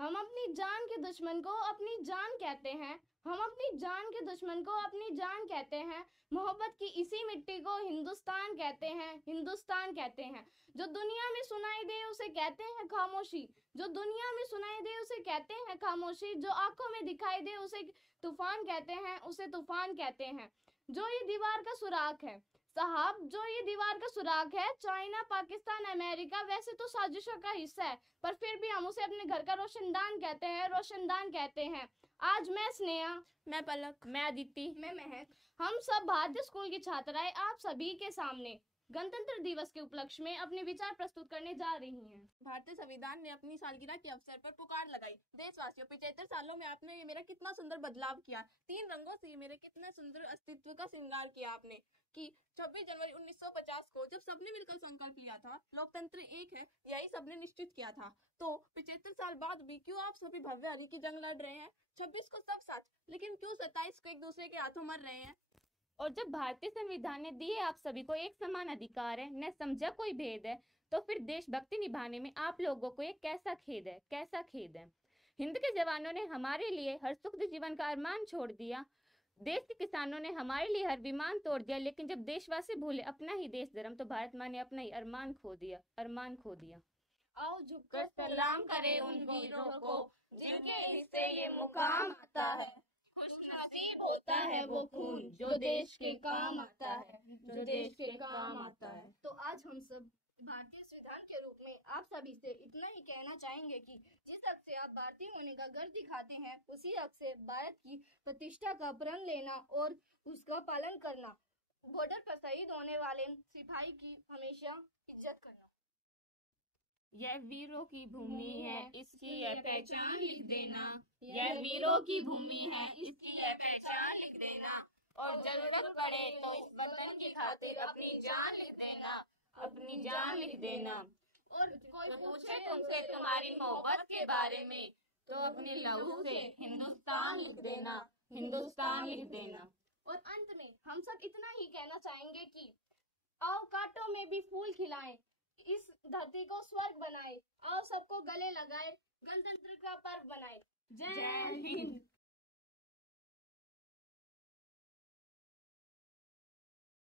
हम अपनी जान के दुश्मन को अपनी जान कहते हैं। हम अपनी जान के दुश्मन को अपनी जान कहते हैं। मोहब्बत की इसी मिट्टी को हिंदुस्तान कहते हैं, हिंदुस्तान कहते हैं। जो दुनिया में सुनाई दे उसे कहते हैं खामोशी। जो दुनिया में सुनाई दे उसे कहते हैं खामोशी। जो आंखों में दिखाई दे उसे तूफान कहते हैं, उसे तूफान कहते हैं। जो ये दीवार का सुराख है साहब, जो ये दीवार का सुराख है, चाइना, पाकिस्तान, अमेरिका वैसे तो साजिशों का हिस्सा है, पर फिर भी हम उसे अपने घर का रोशनदान कहते हैं, रोशनदान कहते हैं। आज मैं स्नेहा, मैं पलक, मैं अदिति, मैं महक, हम सब भारतीय स्कूल की छात्राएं आप सभी के सामने गणतंत्र दिवस के उपलक्ष्य में अपने विचार प्रस्तुत करने जा रही हैं। भारतीय संविधान ने अपनी सालगिरह के अवसर पर पुकार लगाई। देशवासियों, 75 सालों में आपने ये मेरा कितना सुंदर बदलाव किया। 3 रंगों से मेरे कितने सुंदर अस्तित्व का श्रृंगार किया आपने। कि 26 जनवरी 1950 को जब सबने मिलकर संकल्प लिया था लोकतंत्र एक है, यही सबने निश्चित किया था, तो 75 साल बाद भी क्यों आप सभी भव्य हरी की जंग लड़ रहे हैं? 26 को सब साथ, लेकिन क्यों 27 को एक दूसरे के हाथों मर रहे हैं? और जब भारतीय संविधान ने दिए आप सभी को एक समान अधिकार है, न समझा कोई भेद है, तो फिर देशभक्ति निभाने में आप लोगों को ये कैसा खेद है, कैसा खेद है। हिंद के जवानों ने हमारे लिए हर सुख जीवन का अरमान छोड़ दिया। देश के किसानों ने हमारे लिए हर विमान तोड़ दिया। लेकिन जब देशवासी भूले अपना ही देश धर्म, तो भारत माँ ने अपना ही अरमान खो दिया, अरमान खो दिया। आओ झुककर सलाम करें उन वीरों को जिनके हिस्से ये मुकाम आता है। खुशनसीब होता है वो खून जो देश के काम आता है, जो देश के काम आता है। तो आज हम सब भारतीय संविधान के रूप में आप सभी से इतना ही कहना चाहेंगे कि जिस हक से आप भारतीय होने का गर्व दिखाते हैं, उसी हक से भारत की प्रतिष्ठा का प्रण लेना और उसका पालन करना, बॉर्डर पर शहीद होने वाले सिपाही की हमेशा इज्जत करना। यह वीरों की भूमि है, इसकी यह पहचान लिख देना। यह वीरों की भूमि है, इसकी यह पहचान लिख देना। और जरूरत पड़े तो इस वतन की खातिर अपनी जान लिख देना, अपनी जान लिख देना। और कोई पूछे तुमसे तुम्हारी मोहब्बत के बारे में, तो अपने लहू से हिंदुस्तान लिख देना, हिंदुस्तान लिख देना। और अंत में हम सब इतना ही कहना चाहेंगे कि आओ कांटों में भी फूल खिलाएं, इस धरती को स्वर्ग बनाए, आओ सबको गले लगाए, गणतंत्र का पर्व बनाए। जय हिंद।